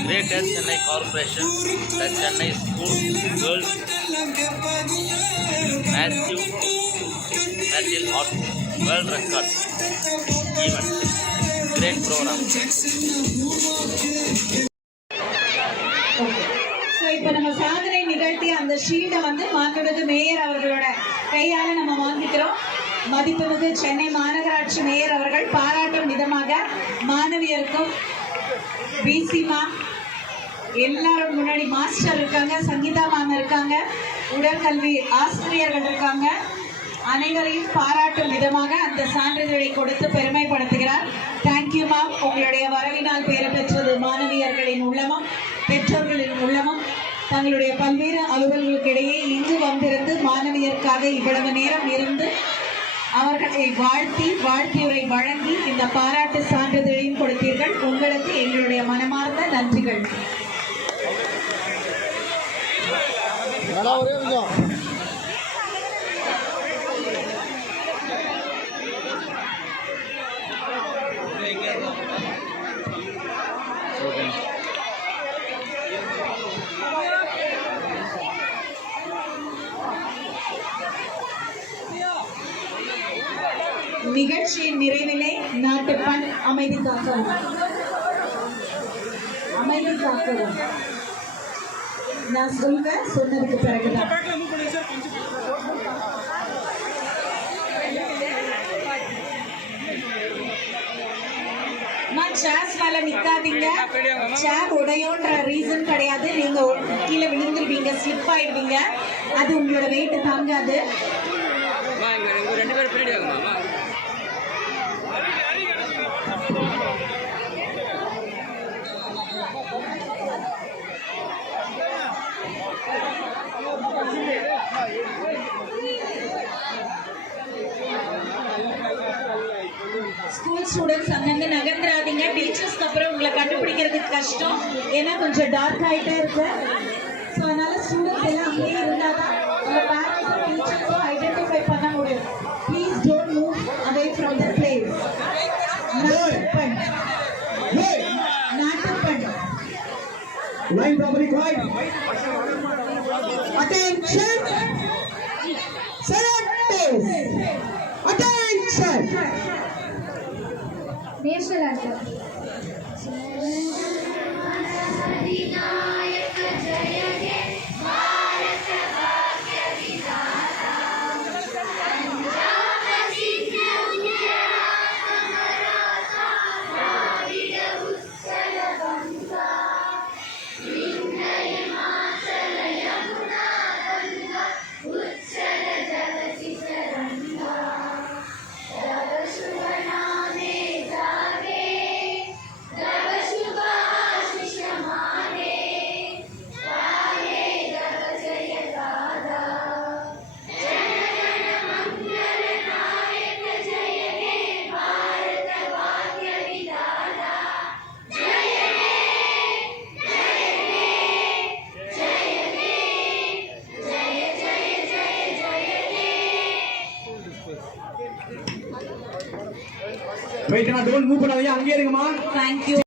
Greater Chennai corporation the Chennai school girls Matthew மேட்டில் art world record event great program இப்போ நம்ம சாதனை நிகழ்த்திய அந்த ஷீல்டை வந்து மாண்புமிகு மேயர் அவர்களோட கையால் நம்ம வாங்கிக்கிறோம் மதிப்புமிகு சென்னை மாநகராட்சி மேயர் அவர்கள் பாராட்டும் விதமாக மாணவியருக்கும் பிசி மேம் எல்லாரும் முன்னாடி மாஸ்டர் இருக்காங்க சங்கீதா மேம் இருக்காங்க உடற்கல்வி ஆசிரியர்கள் இருக்காங்க. அனைவரையும் பாராட்டும் விதமாக அந்த சான்றிதழை கொடுத்து பெருமைப்படுத்துகிறார். தேங்க்யூ மேம் உங்களுடைய வரவினால் பெயர் பெற்றது மாணவியர்களின் உள்ளமும் பெற்றோர்களின் உள்ளமும். தங்களுடைய பல்வேறு அலுவல்களுக்கிடையே இங்கு வந்திருந்து மாணவியருக்காக இவ்வளவு நேரம் இருந்து அவர்களை வாழ்த்தி வாழ்த்தியுரை வழங்கி இந்த பாராட்டு சான்றிதழையும் கொடுத்தீர்கள். உங்களுக்கு எங்களுடைய மனமார்ந்த நன்றிகள். நிகழ்ச்சியின் நிறைவிலே நாட்டுப்பண் அமைதி காக்கவும் அமைதி காக்கவும் நான் சொல்வேன் சொன்னதுக்கு பிறகுதான். அம்மா, மேல நிக்காதீங்க. சேர் உடையோன்ற ரீசன் கிடையாது. நீங்க கீழே விழுந்துருவீங்க ஸ்லிப் ஆயிடுவீங்க. அது உங்களோட வெயிட் தாங்காது. ஸ்கூல் ஸ்டூடெண்ட்ஸ் அங்கங்க நகர்ந்துடாதீங்க டீச்சர்ஸ்க்கு அப்புறம் உங்களை கண்டுபிடிக்கிறதுக்கு கஷ்டம். ஏன்னா கொஞ்சம் டார்க் ஆகிட்டே இருக்கு. ஸோ அதனால ஸ்டூடெண்ட்ஸ் எல்லாம் அங்கேயே இருந்தால் தான் உங்கள் பேரண்ட்ஸும் டீச்சர்ஸும் ஐடென்டிஃபை பண்ண முடியும். Please don't move away from the place நாட்டுப்பண் நாட்டுப்பண் Line properly quiet. Attention! Select Attention! 没事了，就。wait Wait, don't move பண்ணாதீங்க அங்கேயே இருங்கம்மா. தேங்க்யூ